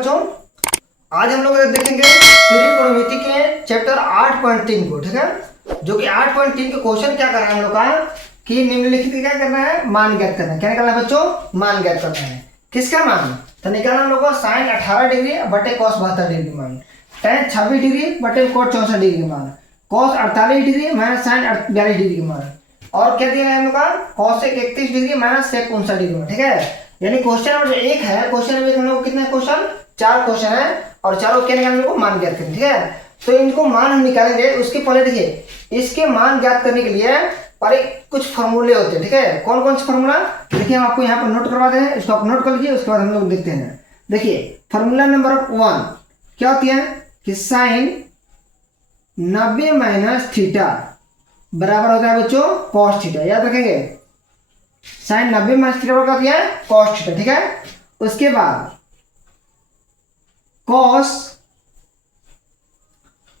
बच्चों, आज हम लोग देखेंगे त्रिकोणमिति के चैप्टर 8.3 को, ठीक है। जो कि 8.3 के क्वेश्चन क्या कर रहा है हम लोग का कि निम्नलिखित क्या करना है, मान ज्ञात करना है। क्या निकालना है बच्चों, मान ज्ञात करना है। किसका मान, तो निकालना हम लोग को साइन 18 डिग्री बटे कॉस 72 डिग्री मान, tan 26 डिग्री बटे कोट 64 डिग्री मान, cos 48 degree minus sine 42 degree मान, और क्या दिया है हम लोग का cos 31 degree minus sec 59 degree, ठीक है। यानी क्वेश्चन नंबर एक है, क्वेश्चन नंबर हम लोग कितने क्वेश्चन, 4 क्वेश्चन है और चारों क्या निकालने को मान ज्ञात करें, ठीक है। तो इनको मान हम निकालेंगे, उसके पहले देखिए इसके मान ज्ञात करने के लिए पर कुछ फॉर्मूले होते हैं, ठीक है। कौन कौन से फॉर्मूला देखिए हम आपको यहाँ पर नोट करवा दें, इसको आप नोट कर लीजिए, उसके बाद हम लोग देखते हैं। देखिए फॉर्मूला नंबर 1 क्या होती है कि साइन 90 माइनस थीटा बराबर होता है बच्चों कॉस थीटा, याद रखेंगे। साइन 90 माइनस थीटा बराबर होती है कॉस थीटा, ठीक है। उसके बाद कॉस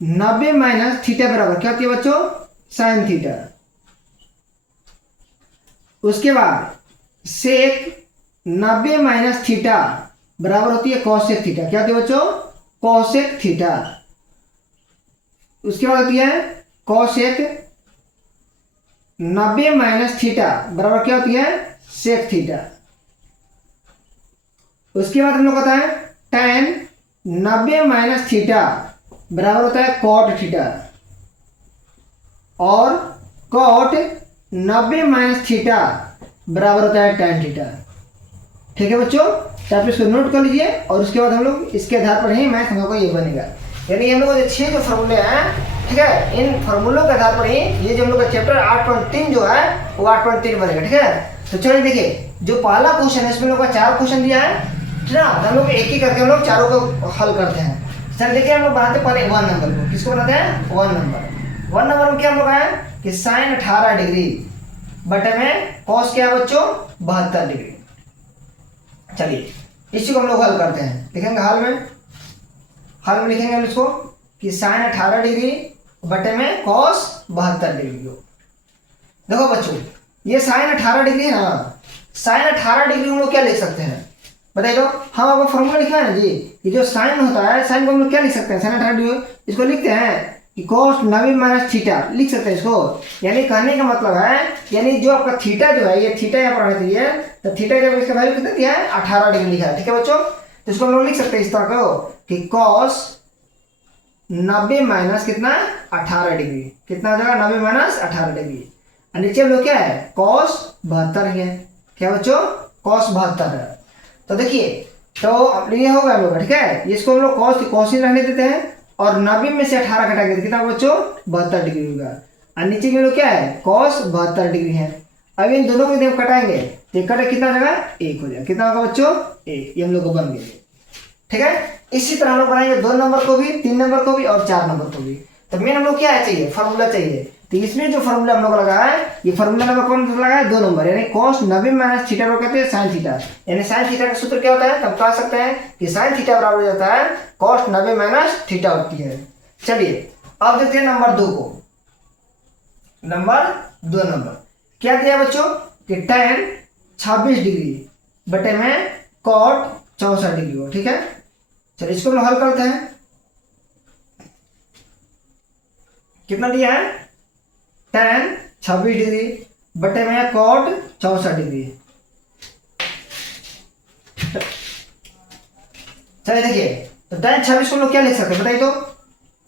90 माइनस थीटा बराबर क्या होती है बच्चों, साइन थीटा। उसके बाद सेक 90 माइनस थीटा बराबर होती है कॉसेक थीटा, क्या होती है बच्चों, कॉसेक थीटा। उसके बाद होती है कॉसेक 90 माइनस थीटा बराबर क्या होती है, सेक थीटा। उसके बाद हम लोग कहते हैं tan 90 माइनस थीटा बराबर होता है कॉट थीटा, और कॉट 90 माइनस थीटा बराबर होता है tan थीटा, ठीक है बच्चों। तो आप इसको नोट कर लीजिए और उसके बाद हम लोग इसके आधार पर ही मैथ हम लोग को ये बनेगा। यानी हम लोग जो 6 जो फॉर्मूले हैं, ठीक है, इन फॉर्मूलों के आधार पर ही ये जो हम लोग का चैप्टर 8.3 जो है वो 8.3 बनेगा, ठीक है। तो चलिए देखिए जो पहला क्वेश्चन है इसमें लोग का 4 क्वेश्चन दिया है, ठीक है। हम लोग एक ही करके हम लोग चारों को हल करते हैं। चल देखिए हम लोग बनाते पहले 1 नंबर को, किसको बनाते हैं 1 नंबर। 1 नंबर में क्या हम लोग है कि साइन 18 डिग्री बटे में कॉस क्या है बच्चों 72 डिग्री। चलिए इसी को हम लोग हल करते हैं, लिखेंगे हल में लिखेंगे हम इसको कि साइन 18 डिग्री बटे में कॉस 72 डिग्री को। देखो बच्चों ये साइन 18 डिग्री है ना, साइन 18 डिग्री हम लोग क्या लिख सकते हैं बताइए। तो हम आपको फॉर्मूला लिखा है ना जी, कि जो साइन होता है साइन को हम लोग क्या लिख सकते हैं, साइन 18 डिग्री इसको लिखते हैं कि cos 90 माइनस थीटा लिख सकते हैं इसको। यानी कहने का मतलब है, यानी जो आपका थीटा जो है, ये थीटा यहाँ पर आना चाहिए, तो थीटा जब इसका वैल्यू कितना दिया है 18 डिग्री लिखा है, ठीक है बच्चों। तो इसको हम लोग लिख सकते हैं इस तरह को कि cos 90 माइनस कितना 18 डिग्री, कितना हो जाएगा 90 माइनस 18 डिग्री, और नीचे हम लोग क्या है cos 72 है, क्या बच्चों cos 72 है। तो देखिए तो अब ये होगा हम लोग का, ठीक है। इसको हम लोग cos ही रहने देते हैं और 90 में से 18 घटाएंगे तो कितना बच्चों 72 डिग्री होगा, और नीचे में लोग क्या है cos 72 डिग्री है। अब इन दोनों को जब कटाएंगे तो कटे कितना हो जाएगा 1 हो जाएगा, कितना होगा बच्चों 1, ये हम लोग को बन गए, ठीक है। इसी तरह हम लोग बनाएंगे 2 नंबर को भी, 3 नंबर को भी और 4 नंबर को भी। तो मेन हम लोग क्या है चाहिए, फार्मूला चाहिए। तो इसमें जो फार्मूला हम लोग लगा है, ये फार्मूला नंबर कौन लगा है 2 नंबर, यानी cos 90 माइनस थीटा को कहते हैं साइन थीटा। यानी साइन थीटा का सूत्र क्या होता है, तब कह सकते हैं कि साइन थीटा बराबर हो जाता है cos 90 माइनस थीटा होती है। चलिए अब देखते हैं नंबर 2 को। नंबर 2 नंबर क्या दिया बच्चों कि tan 26 डिग्री बटे में cot 64 डिग्री हो, ठीक है। चलिए इसको हम हल करते हैं। कितना दिया है tan 26 डिग्री बटे में cot 64 डिग्री। चलिए देखिए तो tan 26 को लोग क्या लिख सकते हैं बताइए। तो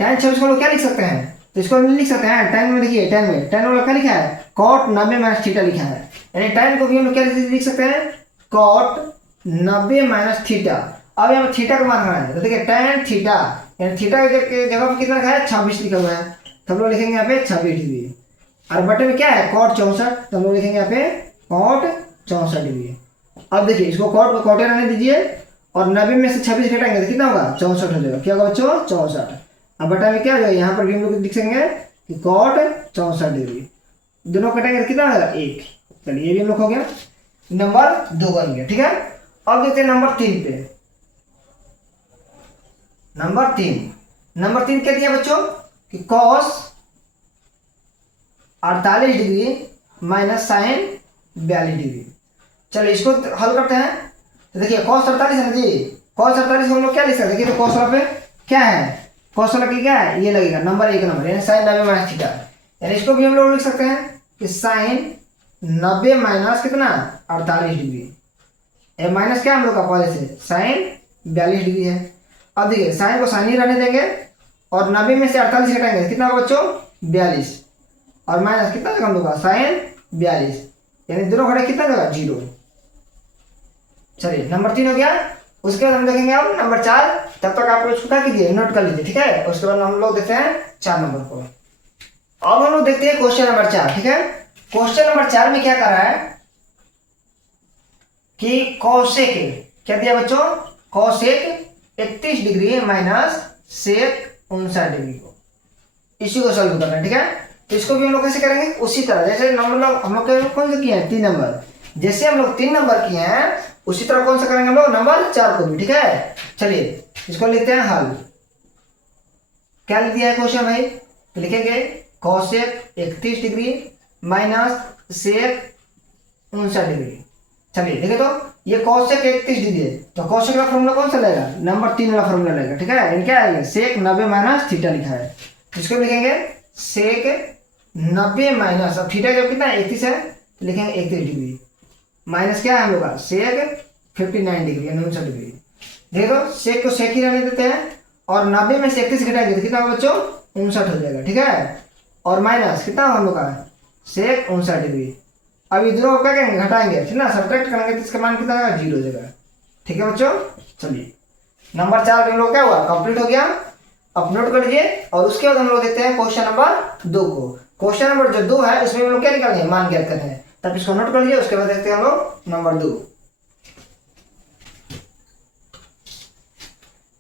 tan 26 को लोग क्या लिख सकते हैं, तो इसको हम लिख सकते हैं tan में, देखिए tan में tan वाला क्या लिखा है cot 90 माइनस थीटा लिखा है, यानी tan को भी हम लोग क्या लिख सकते हैं cot 90 माइनस थीटा। अब यहाँ पर थीटा का मान रखना है, तो देखिए tan थीटा, यानी थीटा की जगह पर कितना लिखा है 26 लिखा हुआ है, तो हम लोग लिखेंगे यहाँ पे 26 डिग्री, और बटे में क्या है cot 64, तो हम लोग लिखेंगे यहाँ पे cot 64 डिग्री। अब देखिए इसको cot को कॉटे रहने दीजिए और 90 में से 26 घटाएंगे तो कितना होगा 64 हो जाएगा, क्या होगा बच्चों 64। अब बटा में क्या हो जाएगा, यहाँ पर भी हम लोग लिखेंगे कि cot 64 डिग्री, दोनों कटेंगे तो कितना होगा 1। चलिए ये भी हम लोग हो गया, नंबर 2 बन गया, ठीक है। अब देखते हैं नंबर 3 पे। नंबर 3 क्या दिया बच्चों कि cos 48 degree minus sine 42 degree. चलो इसको हल करते हैं। तो देखिए cos 48 है ना जी, cos 48 को हम लोग क्या लिख सकते हैं कि तो cos पे क्या है, cos की क्या है, ये लगेगा नंबर 1 नंबर, यानी sin 90 माइनस थीटा, यानी इसको भी हम लोग लिख सकते हैं कि sin 90 माइनस कितना 48 डिग्री, ये माइनस क्या हम लोग का पहले से sin 42 डिग्री है। अब देखिए साइन को साइन ही रहने देंगे और 90 में से 48 घटाएंगे कितना होगा बच्चों 42, और माइनस कितना जगह हम लोग का साइन 42, यानी दोनों घटे कितना जगह 0। चलिए नंबर 3 हो गया। उसके बाद हम देखेंगे अब नंबर 4, तब तक आप इसको क्या कीजिए नोट कर लीजिए, ठीक है। उसके बाद हम लोग देखते हैं 4 नंबर को। अब हम लोग देखते हैं क्वेश्चन नंबर 4, ठीक है। क्वेश्चन नंबर 4 में क्या कर रहा है कि कोसेक क्या दिया बच्चों, cosec 31 degree minus sec 59 degree को, इसी को सॉल्व करना है, ठीक है। तो इसको भी हम लोग कैसे करेंगे, उसी तरह जैसे नंबर हम लोग कौन सा किए हैं 3 नंबर, जैसे हम लोग 3 नंबर किए हैं उसी तरह कौन सा करेंगे हम लोग नंबर 4 को भी, ठीक है। चलिए इसको लिखते हैं हल। क्या लिख दिया है क्वेश्चन भाई, लिखेंगे cosec 31 degree minus sec 59 degree. चलिए देखिए तो ये कोसेक 31 डिग्री है, तो कोसेक का फॉर्मूला कौन सा लगेगा, नंबर 3 वाला फॉर्मूला लगेगा, ठीक है। इनका आएगा सेक 90 माइनस थीटा लिखा है, इसको लिखेंगे सेक 90 माइनस, अब थीटा जब कितना 31 है तो लिखेंगे 31 डिग्री माइनस क्या है हम लोग का सेक 59 डिग्री यानी 59 डिग्री। देखो सेक को सेक ही रहने देते हैं और 90 में से 31 घटाएंगे तो कितना होगा बच्चों 59 हो जाएगा, ठीक है। और माइनस कितना हम लोग का सेक 59 डिग्री। अब इधरों क्या करेंगे घटाएंगे, ठीक ना, सब्ट्रैक्ट करेंगे तो इसका मान कितना आएगा 0 हो जाएगा, ठीक है बच्चों। चलिए नंबर 4 हम लोग क्या हुआ कंप्लीट हो गया, अब नोट कर लीजिए। और उसके बाद हम लोग देखते हैं क्वेश्चन नंबर 2 को। क्वेश्चन नंबर जो 2 है उसमें हम लोग क्या निकालने हैं, मान ज्ञात करने हैं, तब इसको नोट कर लीजिए। उसके बाद देखते हैं हम लोग नंबर 2।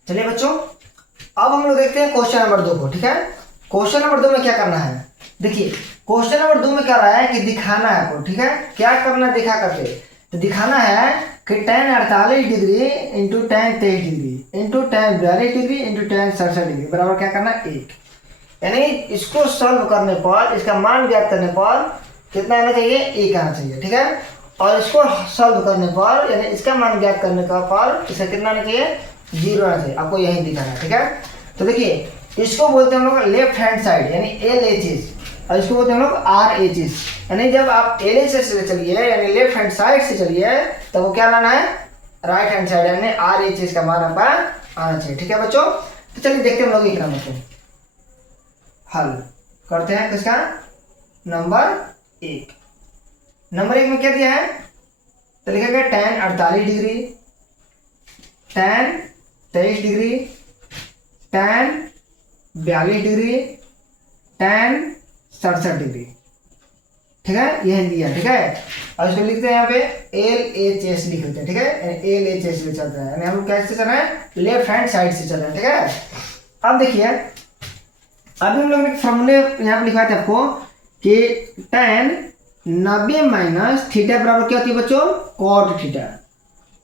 चलिए बच्चों अब हम लोग देखते हैं क्वेश्चन नंबर 2 को, ठीक है। क्वेश्चन नंबर 2 में क्या करना है, देखिए क्वेश्चन नंबर 2 में क्या रहा है कि दिखाना है आपको, ठीक है। क्या करना है दिखा करके, तो दिखाना है कि tan 48 degree into tan 23 degree into tan 42 degree into tan 67 degree बराबर क्या करना है 1। यानी इसको सॉल्व करने पर इसका मान ज्ञात करने पर कितना आना चाहिए 1 आना चाहिए, ठीक है। और इसको सॉल्व करने पर यानी इसका मान ज्ञात करने का पर इसका कितना आना चाहिए 0 आना चाहिए, आपको यही दिखाना है, ठीक है। तो देखिए इसको बोलते हैं हम लोग लेफ्ट हैंड साइड यानी LHS, और इसको बोलते हैं हम लोग RHS। यानी जब आप LHS से चलिए यानी लेफ्ट हैंड साइड से चलिए तो वो क्या लाना है राइट हैंड साइड यानी RHS का मान आपका आना चाहिए, ठीक है बच्चों। तो चलिए देखते हैं हम लोग एक नंबर को हल करते हैं, किसका नंबर 1। नंबर 1 में क्या दिया है, तो लिखेगा tan 48 degree, tan 23 degree, tan 42 degree, tan 67 degree, ठीक है, यह दिया, ठीक है। और इसको लिखते हैं यहाँ पे LHS लिख लेते हैं, ठीक है। LHS में चल रहा है यानी हम लोग कैसे चल रहे हैं लेफ्ट हैंड साइड से चल रहे हैं, ठीक है। अब देखिए अभी हम लोग ने फॉर्मूले यहाँ पे लिखवाए थे आपको कि tan 90 माइनस थीटा बराबर क्या होती है बच्चों cot थीटा,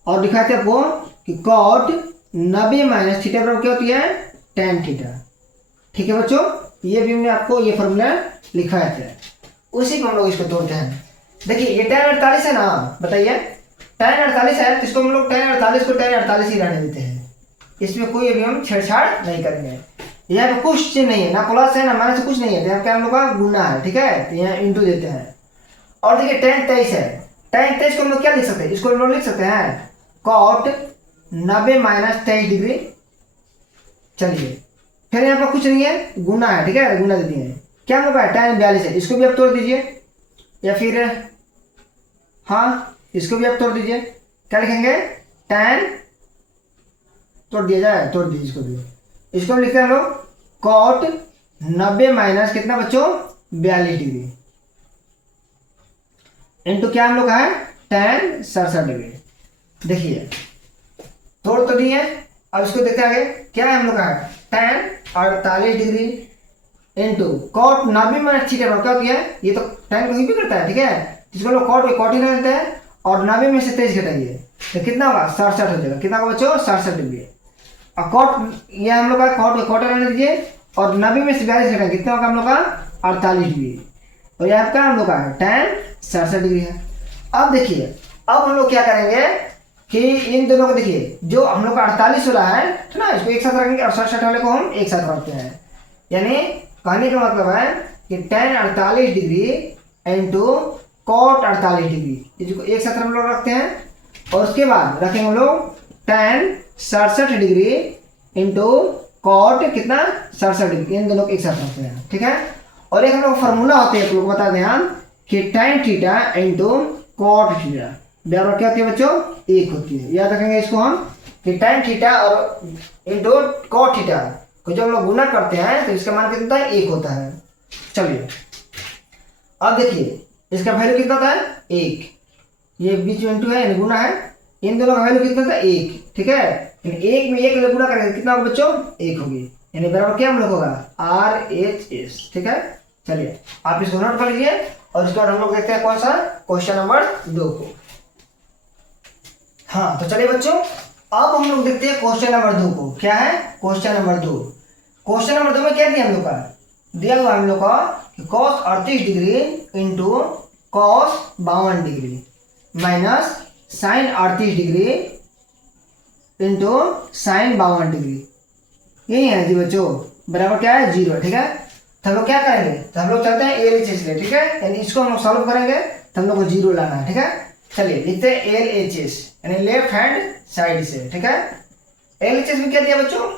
और दिखाते हैं आपको कि cot 90 माइनस थीटा बराबर क्या होती है tan थीटा, ठीक है बच्चों। ये भी हमने आपको ये फॉर्मूला लिखवाए थे, उसी को हम लोग इसको तोड़ते हैं। देखिए ये tan 48 है ना, बताइए tan 48 है तो इसको हम लोग tan 48 को tan 48 ही रहने देते हैं, इसमें कोई अभी हम छेड़छाड़ नहीं करेंगे। यहाँ पे कुछ चीज नहीं है, ना प्लस है ना माइनस, कुछ नहीं है, तो यहाँ पे हम लोग का गुना है, ठीक है। तो यहाँ इंटू देते हैं। और देखिए tan 23 है, tan 23 को हम लोग क्या लिख सकते हैं, इसको हम लोग लिख सकते हैं cot 90 माइनस 23 डिग्री। चलिए फिर यहाँ पर कुछ नहीं है गुना है, ठीक है, गुना दे दिए। क्या हम लोग का tan 42 है, इसको भी आप तोड़ दीजिए, या फिर हाँ इसको भी आप तोड़ दीजिए। क्या लिखेंगे tan तोड़ दिया जाए, तोड़ दीजिए इसको भी। इसको हम लिखते हैं हम लोग cot 90 माइनस कितना बच्चों 42 डिग्री इंटू क्या हम लोग का है tan 67 डिग्री। देखिए तोड़ तो दिए, अब इसको देखते हैं आगे क्या है हम लोग का है tan 48 degree into cot 90 minus theta क्या होती है, ये तो tan को ही भी करता है, ठीक है। इसको लोग cot ही रहते हैं और 90 में से 23 घटाइए तो कितना होगा 67 हो जाएगा, कितना होगा बच्चों 67 डिग्री। और cot ये हम लोग का cot रहने दीजिए और 90 में से 42 घटाएंगे कितना होगा हम लोग का 48 डिग्री, और यहाँ का हम लोग का tan 67 डिग्री है। अब देखिए अब हम लोग क्या करेंगे कि इन दोनों को देखिए, जो हम लोग का 48 वाला है तो ना, इसको एक साथ रखेंगे और 67 वाले को हम एक साथ रखते हैं। यानी कहने का मतलब है कि tan 48 degree into cot 48 degree, इसको एक साथ हम लोग रखते हैं। और उसके बाद रखेंगे हम लोग tan 67 डिग्री इंटू cot कितना 67 डिग्री, इन दोनों को एक साथ रखते हैं। ठीक है। और एक हम लोग फॉर्मूला होते हैं, आप लोग बता दें हम कि tan theta into cot theta बराबर क्या होती है बच्चों, एक होती है। याद रखेंगे इसको हम कि tan थीटा और इंटू cot थीटा को जब हम लोग गुना करते हैं तो इसका मान कितना होता है, एक होता है। चलिए अब देखिए इसका वैल्यू कितना होता है, एक। ये बीच में इंटू है यानी गुना है, इन दोनों का वैल्यू कितना होता है, एक। ठीक है। एक में एक गुना करेंगे कितना होगा बच्चों, एक होगी। यानी बराबर क्या हम लोग होगा, RHS। ठीक है। चलिए आप इसको नोट कर लीजिए और इसके बाद हम लोग देखते हैं कौन सा, क्वेश्चन नंबर 2 को। हाँ तो चलिए बच्चों अब हम लोग देखते हैं क्वेश्चन नंबर 2 को। क्या है क्वेश्चन नंबर 2। क्वेश्चन नंबर 2 में क्या दिया हम लोग का, दिया हुआ हम लोग का कि cos 38 degree into cos 52 degree minus sin 38 degree into sin 52 degree, यही है जी बच्चों, बराबर क्या है 0। ठीक है। तो हम लोग क्या करेंगे, तो हम लोग चलते हैं LHS ले। ठीक है। यानी इसको हम लोग सॉल्व करेंगे तो हम लोग को 0 लाना है। ठीक है। चलिए लिखते हैं LHS यानी लेफ्ट हैंड साइड से। ठीक है। LHS में क्या दिया बच्चों,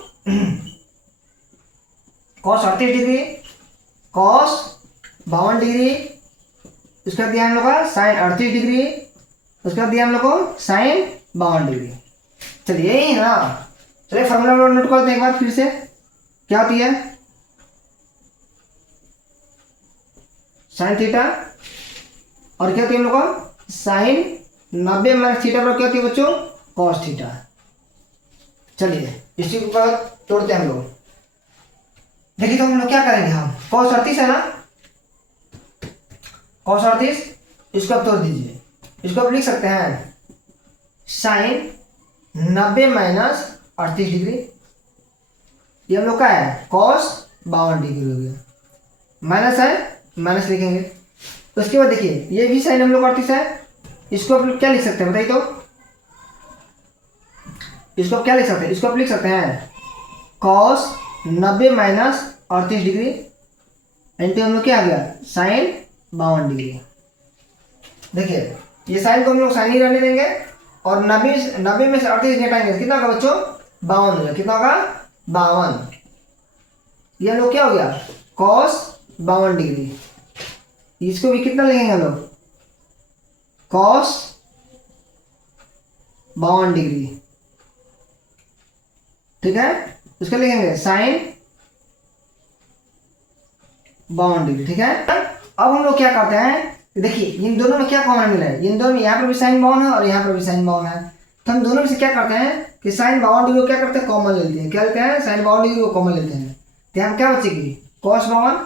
cos 38 डिग्री cos 52 डिग्री, उसका दिया हम लोग का sin 38 डिग्री, उसका दिया हम लोग को sin 52 डिग्री। चलिए यही है ना। चलिए फॉर्मूला नोट करते हैं एक बार फिर से, क्या होती है sin थीटा और क्या होती है हम लोग का sin 90 माइनस थीटा पर क्या होती है बच्चों, cos थीटा। चलिए इसी पर तोड़ते हैं हम लोग। देखिए तो हम लोग क्या करेंगे, हम cos 38 है ना, cos 38 इसको आप तोड़ दीजिए, इसको आप लिख सकते हैं sin 90 माइनस 38 डिग्री, ये हम लोग का है cos 52 डिग्री हो गया, माइनस है माइनस लिखेंगे। उसके बाद देखिए ये भी साइन हम लोग 38 है, इसको आप क्या लिख सकते हैं बताइए तो, इसको आप क्या लिख सकते हैं, इसको आप लिख सकते हैं cos 90 माइनस 38 डिग्री इंटू हम लोग क्या आ गया साइन 52 डिग्री। देखिए ये साइन को हम लोग साइन ही रहने देंगे और 90 में से 38 घटाएंगे कितना होगा बच्चों, 52 हो गया। कितना होगा 52, ये लोग क्या हो गया cos 52 डिग्री। इसको भी कितना लिखेंगे हम लोग cos 52 डिग्री। ठीक है। उसको लिखेंगे साइन 52 डिग्री। ठीक है। अब हम लोग क्या करते हैं, देखिए इन दोनों में क्या कॉमन मिला है, इन दोनों में यहाँ पर भी साइन 52 है और यहाँ पर भी साइन 52 है, तो हम दोनों में से क्या करते हैं कि साइन 52 डिग्री को क्या करते हैं कॉमन लेते हैं। क्या लेते हैं साइन 52 डिग्री को कॉमन लेते हैं, तो यहाँ क्या बचेगी cos 52,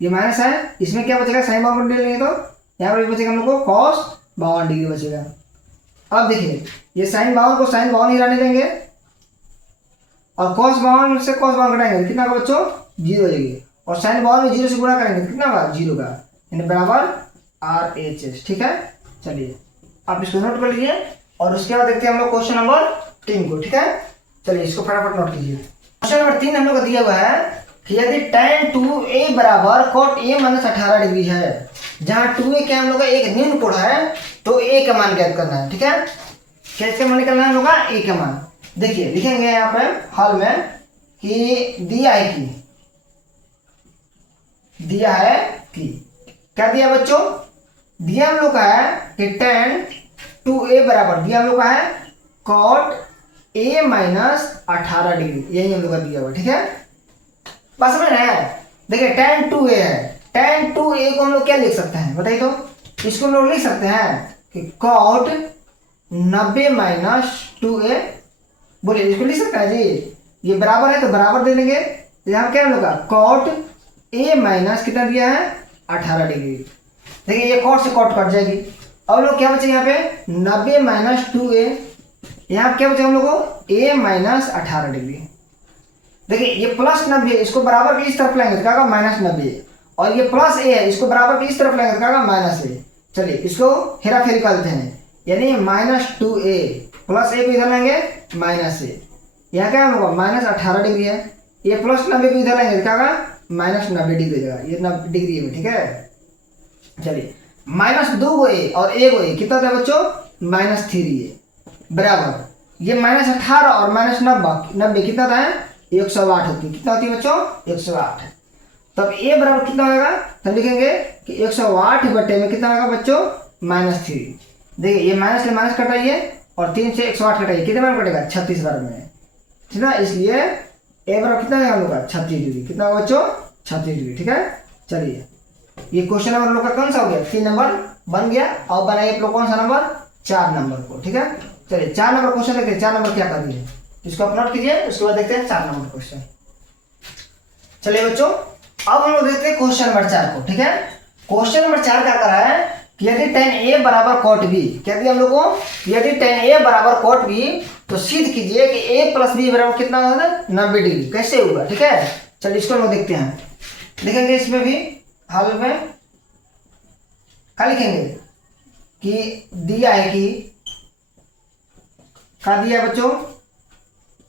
ये माइनस है, इसमें क्या बचेगा साइन 52 ले लेंगे तो यहाँ पर भी बचेगा हम लोग को cos 52 डिग्री बचेगा। अब देखिए ये साइन 52 को साइन 52 ही रहने देंगे और cos 52 से cos 52 घटाएंगे कितना होगा बच्चों 0 हो जाएगी, और साइन 52 में 0 से गुणा करेंगे तो कितना होगा 0 का, यानी बराबर RHS। ठीक है। चलिए आप इसको नोट कर लीजिए और उसके बाद देखते हैं हम लोग क्वेश्चन नंबर 3 को। ठीक है। चलिए इसको फटाफट नोट कीजिए। क्वेश्चन नंबर 3 हम लोग को दिया हुआ है कि यदि tan 2a बराबर cot a माइनस 18 डिग्री है, जहाँ 2a क्या हम लोग का एक निम्न कोण है तो a का मान ज्ञात करना है। ठीक है। कैसे मान निकालना है हम लोग का a का मान, देखिए लिखेंगे यहाँ पे हल में कि दिया है कि क्या दिया बच्चों, दिया हम लोग का है कि tan 2a बराबर दिया हम लोग का है cot a माइनस 18 डिग्री, यही हम लोग का दिया हुआ। ठीक है। बस समझ रहे हैं। देखिए tan 2a है, tan 2a को हम लोग क्या लिख सकते हैं बताइए तो, इसको हम लोग लिख सकते हैं कि cot 90 माइनस 2a, बोलिए इसको लिख सकते हैं जी, ये बराबर है तो बराबर दे देंगे, यहाँ क्या हम लोग का cot a माइनस कितना दिया है 18 डिग्री। देखिए ये cot से cot कट जाएगी, अब लोग क्या बचे यहाँ पे 90 माइनस 2a, यहाँ क्या बचे हम लोग को a माइनस 18 डिग्री। देखिए ये प्लस 90 इसको बराबर की इस तरफ लेंगे तो क्या होगा माइनस 90, और ये प्लस a है इसको बराबर की इस तरफ लेंगे तो क्या होगा माइनस a। चलिए इसको हेरा फेरी कर देते हैं, यानी -2a प्लस ए को इधर लेंगे -a, यहाँ क्या होगा -18 डिग्री है, ये प्लस 90 को इधर लेंगे क्या होगा -90 डिग्री देगा, ये 90 डिग्री है, ठीक है। चलिए -2a और 1a कितना था बच्चों -3a बराबर ये -18 और -90 कितना था 108 होती है, कितना होती है बच्चों 108। तब a बराबर कितना होगा, तो लिखेंगे कि 108 बटे में कितना होगा बच्चों -3। देखिए ये माइनस से माइनस कटाइए और 3 से 108 कटाइए, कितने बार कटेगा 36 बार में, ठीक है। इसलिए a बराबर कितना होगा हम लोग का 36 डिग्री, कितना होगा बच्चों 36 डिग्री, ठीक है। चलिए ये क्वेश्चन नंबर लोग का कौन सा हो गया 3 नंबर बन गया। और बनाइए आप लोग कौन सा नंबर 4 नंबर को, ठीक है। चलिए 4 नंबर क्वेश्चन देखते हैं, 4 नंबर क्या कर रही है इसको आप नोट कीजिए, उसके बाद देखते हैं 4 नंबर क्वेश्चन। चलिए बच्चों अब हम लोग देखते हैं क्वेश्चन नंबर 4 को, ठीक है। क्वेश्चन नंबर 4 क्या कर रहा है कि यदि tan a बराबर cot b, क्या दिया हम लोग को, यदि tan a बराबर cot b तो सिद्ध कीजिए कि a प्लस b बराबर कितना होगा 90 डिग्री, कैसे होगा, ठीक है। चलिए इसको हम लोग देखते हैं, लिखेंगे इसमें भी हल में क्या लिखेंगे कि दिया है कि क्या दिया बच्चों,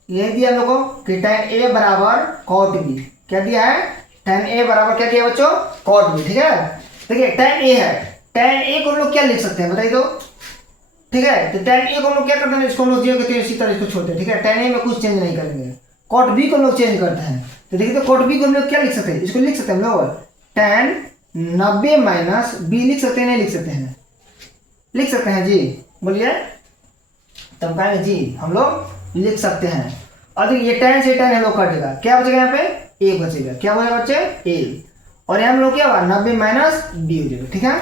ये दिया हम लोग को कि tan a बराबर cot b, क्या दिया है tan a बराबर क्या दिया बच्चों cot b, ठीक है। देखिए tan a है, tan a को हम लोग क्या लिख सकते हैं बताइए तो, ठीक है। तो tan a को हम लोग क्या करते हैं, इसको हम लोग जीरो के इसी तरह इसको छोड़ते हैं, ठीक है। tan a में कुछ चेंज नहीं करेंगे, cot b को हम लोग चेंज करते हैं। तो देखिए तो cot b को हम लोग क्या लिख सकते हैं, इसको लिख सकते हैं हम लोग tan 90 माइनस b लिख सकते हैं, नहीं लिख सकते हैं, लिख सकते हैं जी, बोलिए। तब कहेंगे जी हम लोग लिख सकते हैं। और ये tan से tan हम लोग कटेगा, क्या बचेगा यहाँ पे a बचेगा, क्या बचेगा बच्चे a, और यहाँ हम लोग क्या होगा 90 माइनस b हो जाएगा, ठीक है।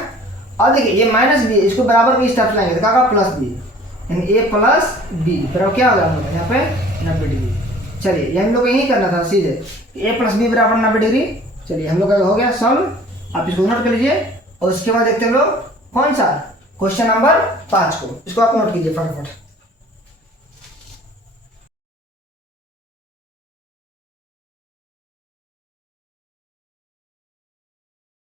और देखिए ये माइनस b इसको बराबर भी स्टेप लाएंगे तो क्या होगा प्लस b, यानी a प्लस b बराबर क्या होगा हम लोग यहाँ पे 90 डिग्री। चलिए ये हम लोग यही करना था सीधे a प्लस b बराबर 90 डिग्री। चलिए हम लोग का हो गया सॉल्व, आप इसको नोट कर लीजिए और उसके बाद देखते हैं लोग कौन सा क्वेश्चन नंबर 5 को, इसको आप नोट कीजिए फटाफट।